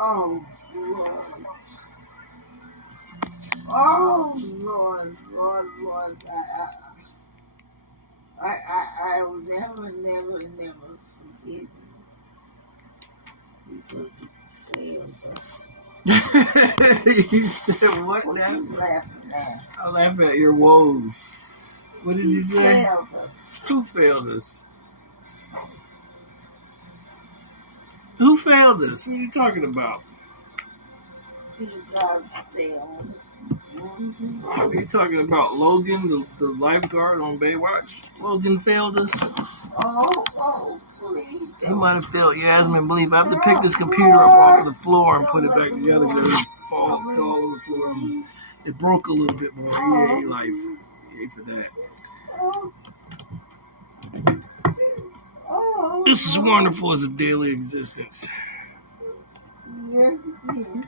Oh, Lord. Oh, Lord, Lord, Lord. I will never, never, never forgive you because you failed us. You said what What now? you laughing at? I laugh at your woes. What did you say? Failed us. Who failed us? Who failed us? What are you talking about? God failed. Are you talking about Logan, the lifeguard on Baywatch? Logan failed us? Oh, please. He might have failed Yasmin Belief. I have to pick this computer up off of the floor and put it back together because it fell on the floor. And it broke a little bit more. Yay, life. Yay for that. This is wonderful as a daily existence. Yes, it is.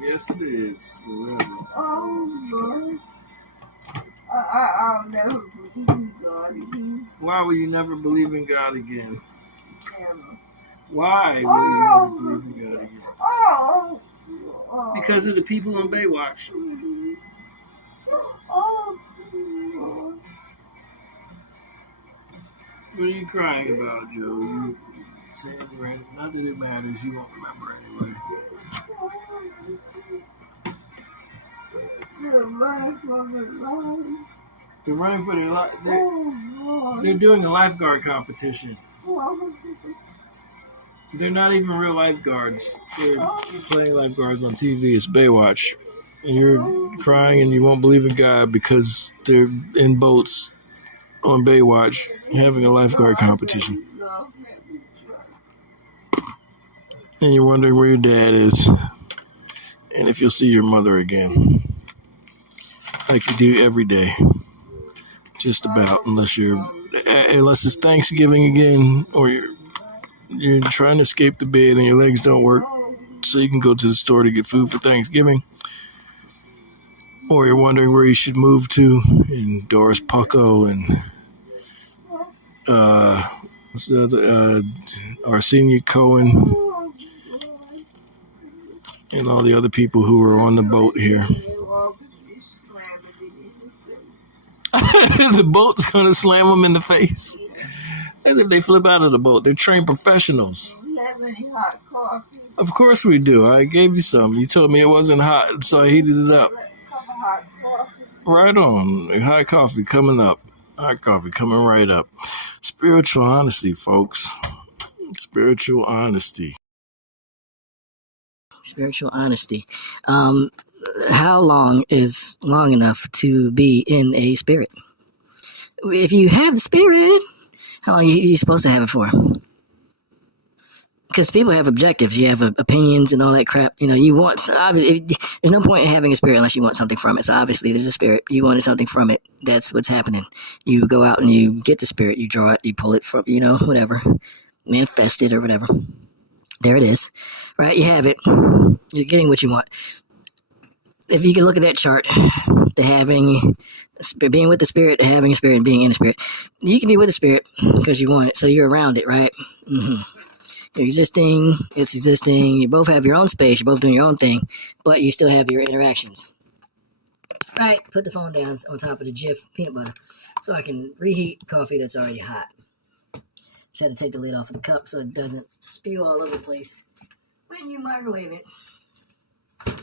Yes, it is. Forever. Oh, Lord. I'll never believe in God again. Why will you never believe in God again? Never. Why will you never believe in God again? Oh. Because of the people on Baywatch. Oh, Lord. What are you crying about, Joe? You saying random. Not that it matters. You won't remember anyway. They're running for their life. They're running for their life. Oh, They're doing a lifeguard competition. Lord. They're not even real lifeguards. They're playing lifeguards on TV. It's Baywatch. And you're crying and you won't believe in God because they're in boats on Baywatch having a lifeguard competition. And you're wondering where your dad is and if you'll see your mother again. Like you do every day. Just about, unless it's Thanksgiving again or you're trying to escape the bed and your legs don't work so you can go to the store to get food for Thanksgiving. Or you're wondering where you should move to in Doris Pucko and Arsenio Cohen and all the other people who were on the boat here. The boat's going to slam them in the face. As if they flip out of the boat. They're trained professionals. Do we have any hot coffee? Of course we do. I gave you some. You told me it wasn't hot, so I heated it up. Hot coffee. Right on. Hot coffee coming up. Hot coffee coming right up. Spiritual honesty, folks. Spiritual honesty. Spiritual honesty. How long is long enough to be in a spirit? If you have the spirit, how long are you supposed to have it for? Because people have objectives. You have opinions and all that crap. You know, there's no point in having a spirit unless you want something from it. So obviously there's a spirit. You wanted something from it. That's what's happening. You go out and you get the spirit. You draw it. You pull it from, whatever. Manifest it or whatever. There it is. Right? You have it. You're getting what you want. If you can look at that chart, being with the spirit, having a spirit, and being in the spirit, you can be with the spirit because you want it. So you're around it, right? Mm-hmm. You're existing, it's existing, you both have your own space, you're both doing your own thing, but you still have your interactions. Right, put the phone down on top of the Jif peanut butter so I can reheat coffee that's already hot. Just had to take the lid off of the cup so it doesn't spew all over the place when you microwave it.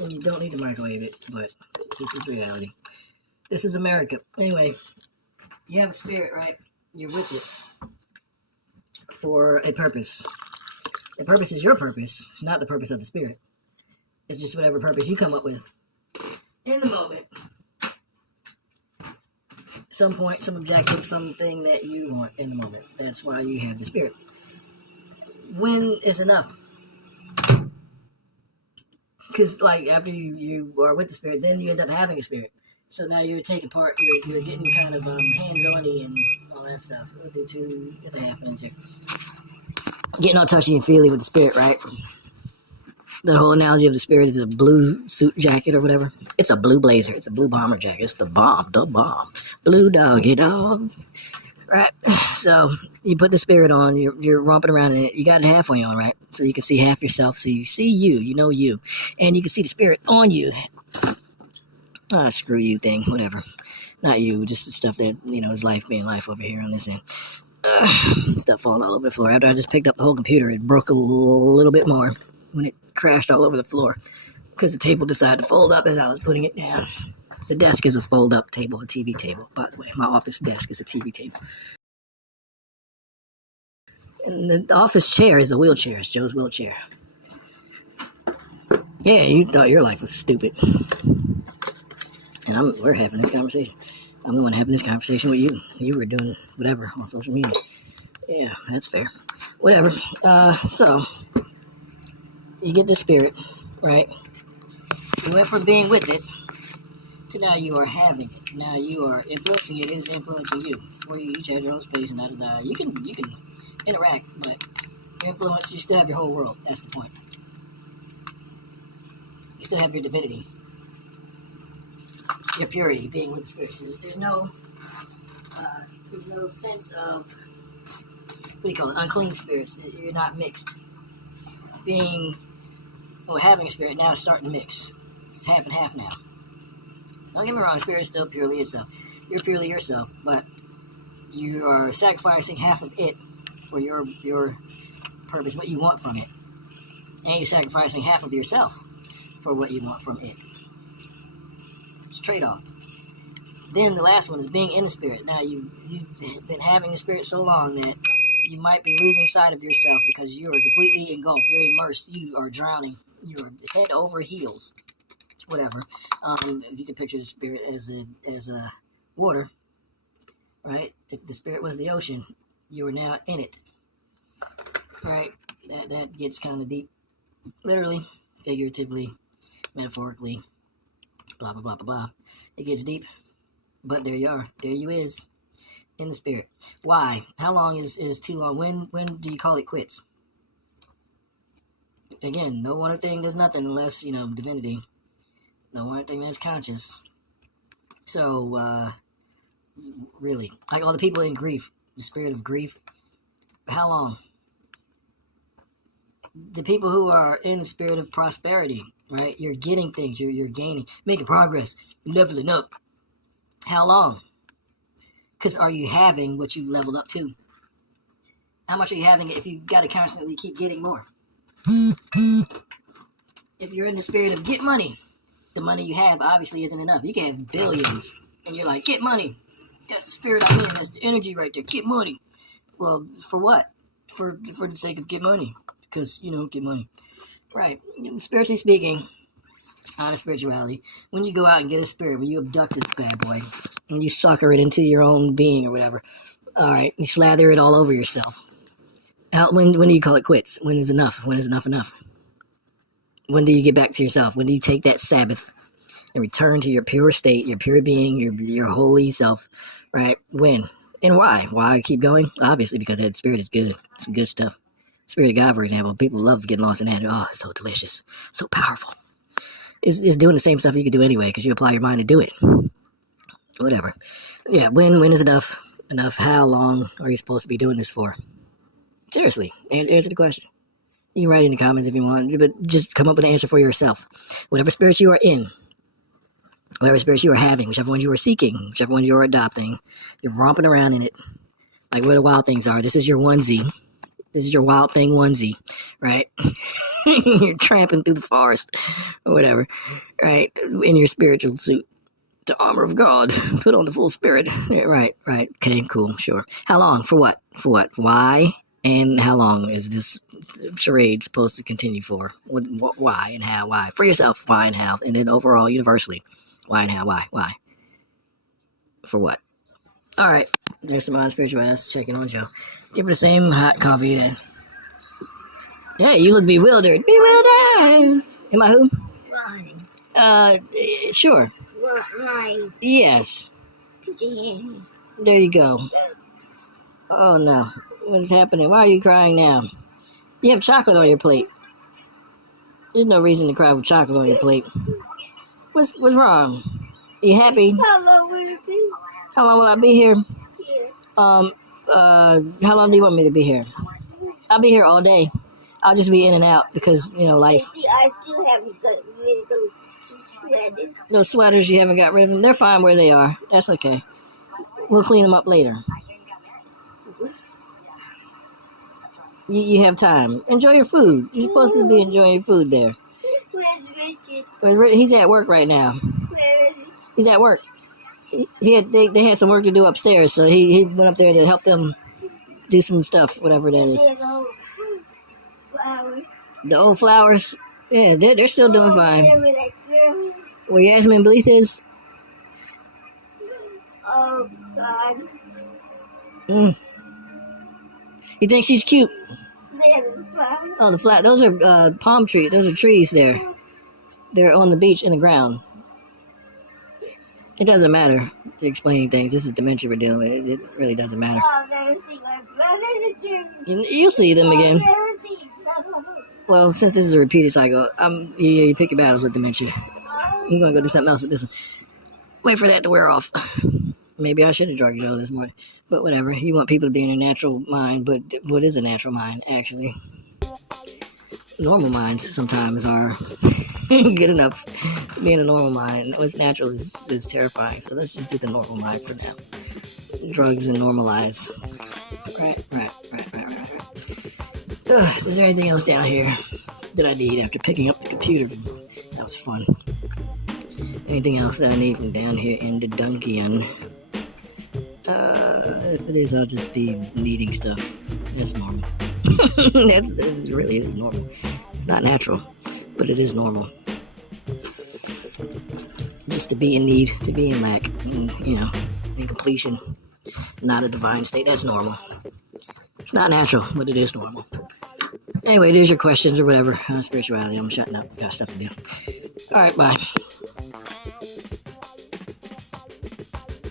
And you don't need to microwave it, but this is reality. This is America. Anyway, you have a spirit, right? You're with it for a purpose. The purpose is your purpose. It's not the purpose of the spirit. It's just whatever purpose you come up with in the moment. Some point, some objective, something that you want in the moment. That's why you have the spirit. When is enough? Because after you are with the spirit, then you end up having a spirit. So now you're taking part. You're getting kind of hands-on-y and all that stuff. We'll do 2.5 minutes here. Getting all touchy and feely with the spirit, right? The whole analogy of the spirit is a blue suit jacket or whatever. It's a blue blazer. It's a blue bomber jacket. It's the bomb. Blue doggy dog. Right? So you put the spirit on. You're romping around in it. You got it halfway on, right? So you can see half yourself. So you see you know you. And you can see the spirit on you. Screw you thing, whatever. Not you, just the stuff that, is life being life over here on this end. Stuff falling all over the floor. After I just picked up the whole computer, it broke a little bit more when it crashed all over the floor because the table decided to fold up as I was putting it down. The desk is a fold-up table, a TV table, by the way. My office desk is a TV table. And the office chair is a wheelchair. It's Joe's wheelchair. Yeah, you thought your life was stupid. And we're having this conversation. I'm the one having this conversation with you. You were doing whatever on social media. Yeah, that's fair. Whatever. So, you get the spirit, right? You went from being with it to now you are having it. Now you are influencing it. It is influencing you. Where you each have your own space and da. You can interact, but your influence, you still have your whole world. That's the point. You still have your divinity. Your purity, being with the spirit. There's no sense of, what do you call it, unclean spirits. You're not mixed. Having a spirit now is starting to mix. It's half and half now. Don't get me wrong, spirit is still purely itself. You're purely yourself, but you are sacrificing half of it for your purpose, what you want from it. And you're sacrificing half of yourself for what you want from it. It's a trade-off. Then the last one is being in the spirit. Now you've been having the spirit so long that you might be losing sight of yourself because you are completely engulfed. You're immersed. You are drowning. You're head over heels. Whatever. If you can picture the spirit as a water, right? If the spirit was the ocean, you are now in it, right? That gets kind of deep, literally, figuratively, metaphorically. Blah, blah, blah, blah, blah. It gets deep, but there you are. There you is, in the spirit. Why? How long is too long? When do you call it quits? Again, no one thing does nothing unless, divinity. No one thing that's conscious. So, really, like all the people in grief, the spirit of grief, how long? The people who are in the spirit of prosperity, right? You're getting things, you're gaining, making progress, you're leveling up. How long? Because are you having what you leveled up to? How much are you having if you got to constantly keep getting more? If you're in the spirit of get money, the money you have obviously isn't enough. You can have billions, and you're like, get money. That's the spirit I'm in. That's the energy right there. Get money. Well, for what? For the sake of get money. Because, get money. Right. Spiritually speaking, out of spirituality, when you go out and get a spirit, when you abduct this bad boy, and you sucker it into your own being or whatever, all right, you slather it all over yourself. When do you call it quits? When is enough? When is enough enough? When do you get back to yourself? When do you take that Sabbath and return to your pure state, your pure being, your holy self, right? When? And why? Why keep going? Obviously, because that spirit is good. Some good stuff. Spirit of God, for example, people love getting lost in that. Oh, it's so delicious. So powerful. It's doing the same stuff you could do anyway because you apply your mind to do it. Whatever. Yeah, when is enough? Enough. How long are you supposed to be doing this for? Seriously, answer the question. You can write in the comments if you want, but just come up with an answer for yourself. Whatever spirits you are in, whatever spirits you are having, whichever ones you are seeking, whichever ones you are adopting, you're romping around in it, like where the wild things are. This is your onesie. This is your wild thing onesie, right? You're tramping through the forest or whatever, right? In your spiritual suit. The armor of God. Put on the full spirit. Yeah, right. Okay, cool, sure. How long? For what? Why? And how long is this charade supposed to continue for? Why and how? Why? For yourself, why and how? And then overall, universally, why and how? Why? For what? All right. There's some unspiritual ass checking on Joe. Give her the same hot coffee then. Hey, you look bewildered. Bewildered! Am I who? Sure. Right. Yes. There you go. Oh no. What's happening? Why are you crying now? You have chocolate on your plate. There's no reason to cry with chocolate on your plate. What's wrong? You happy? How long will it be? How long will I be here? Yeah. How long do you want me to be here? I'll be here all day. I'll just be in and out because, life. See, I still have really those sweaters. Those sweaters, you haven't got rid of them. They're fine where they are. That's okay. We'll clean them up later. You have time. Enjoy your food. You're supposed to be enjoying your food there. Where's Richard? He's at work right now. Where is he? He's at work. They had some work to do upstairs, so he went up there to help them do some stuff, whatever that is. There's old flowers. The old flowers, yeah, they're still doing fine. There with that girl. Where Yasmin Bleeth is? Oh, God. You think she's cute? There's a flower. Oh, those are palm trees. Those are trees there. They're on the beach in the ground. It doesn't matter to explain things. This is dementia we're dealing with. It really doesn't matter. I'll never see my brothers again. You'll see them again. I'll never see them. Well, since this is a repeated cycle, you pick your battles with dementia. I'm going to go do something else with this one. Wait for that to wear off. Maybe I should have drugged Joe this morning. But whatever. You want people to be in their natural mind. But what is a natural mind, actually? Normal minds sometimes are good enough to be in a normal mind. What's natural is terrifying. So let's just do the normal mind for now. Drugs and normalize. Right. Is there anything else down here that I need after picking up the computer? That was fun. Anything else that I need from down here in the Dunkian? If it is, I'll just be needing stuff. That's normal. That really is normal. It's not natural, but it is normal. Just to be in need, to be in lack, and, in completion, not a divine state. That's normal. It's not natural, but it is normal. Anyway, there's your questions or whatever on spirituality. I'm shutting up. Got stuff to do. All right, bye.